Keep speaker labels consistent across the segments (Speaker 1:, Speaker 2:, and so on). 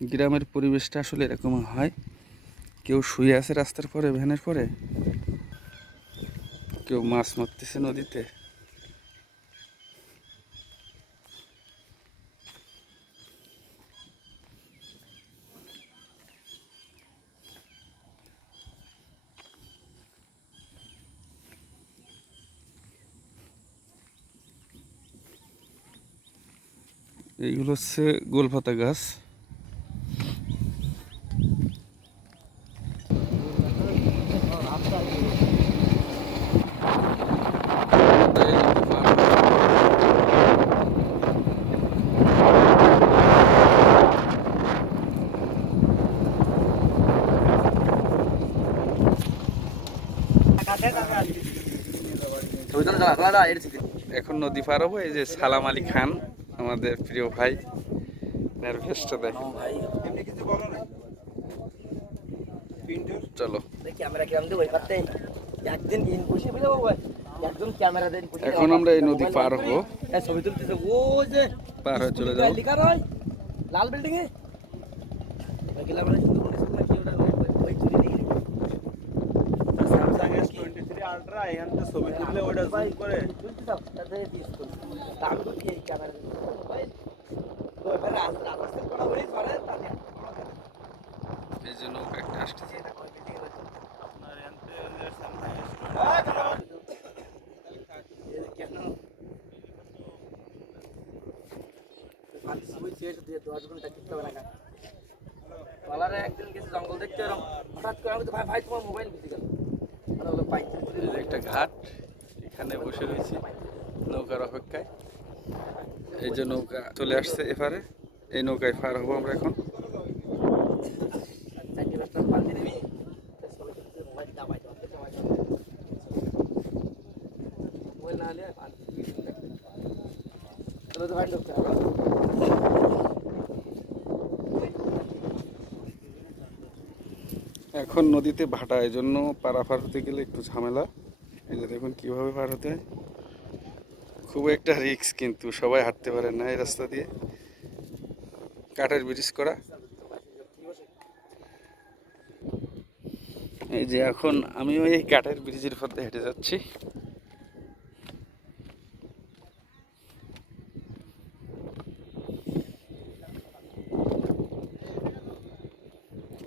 Speaker 1: গ্রামের পরিবেশটা আসলে এরকম হয়। কেউ শুয়ে আছে রাস্তার পরে, ভ্যানের পরে। কেউ মাছ মারতেছে নদীতে। এইগুলো হচ্ছে গোলপাতা গাছ। এখন নদী পার হব, এই যে সালাম আলী খান, আমাদের প্রিয় ভাই। নার্ভেসটা দেখেন চলো। এখন আমরা এই নদী পার হব। পার হয়ে চলে যাব।
Speaker 2: লাল বিল্ডিং এ?
Speaker 3: ছবি তুললে ওটা জুম করে।
Speaker 2: তুলতে দাও তাতে দিস তো দাম তো এই ক্যামেরা ভাই? তো এবারে আজ রাস্তা করা হয়ে পারে তাতে
Speaker 1: এই যে নৌকা একটা
Speaker 3: আপনার
Speaker 2: কেন দিয়ে দশ ঘণ্টা কিনতে হবে না পালারে একদিন গেছে জঙ্গল দেখতে এরকম হঠাৎ করে আমি তো ভাই ভাই তোমার মোবাইল বুঝে গেল
Speaker 1: একটা ঘাট, এখানে বসে রয়েছি নৌকার অপেক্ষায়। এই যে নৌকা চলে আসছে এপারে, এই নৌকায় পার হব আমরা এখন।
Speaker 2: চারটে পাঁচটা পাল্টে নিবি ছবি তুলতে মোবাইল দাবাই দাও দাবাই দাও মোবাইল না হলে আর চলো তো ভাই ঢুকতে হবে
Speaker 1: এখন নদীতে ভাটা এই জন্য পারাপার হতে গেলে একটু ঝামেলা। এই যে দেখুন কীভাবে পার হতে হয়। খুব একটা রিস্ক কিন্তু, সবাই হাঁটতে পারে না এই রাস্তা দিয়ে। কাঠের ব্রিজ করা। এই যে এখন আমিও এই কাঠের ব্রিজের পথে হেঁটে যাচ্ছি।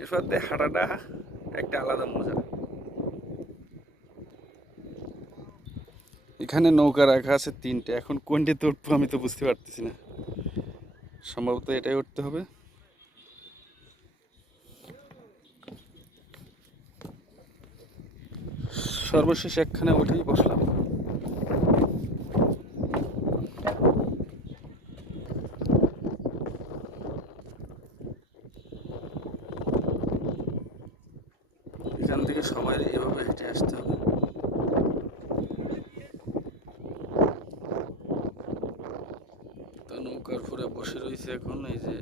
Speaker 1: এর হাঁটাটা আলাদা মজা। এখানে নৌকা রাখা আছে তিনটে। এখন কোনটিতে উঠবো আমি তো বুঝতে পারতেছি না। সম্ভবত এটাই উঠতে হবে। সর্বশেষ একখানে উঠেই বসলাম। এখান থেকে সবাই এভাবে হেঁটে আসতে হবে। তো নৌকার ফুরে বসে রয়েছে এখন এই যে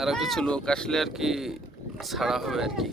Speaker 1: আরও কিছু লোক আসলে আর কি ছাড়া হবে আর কি।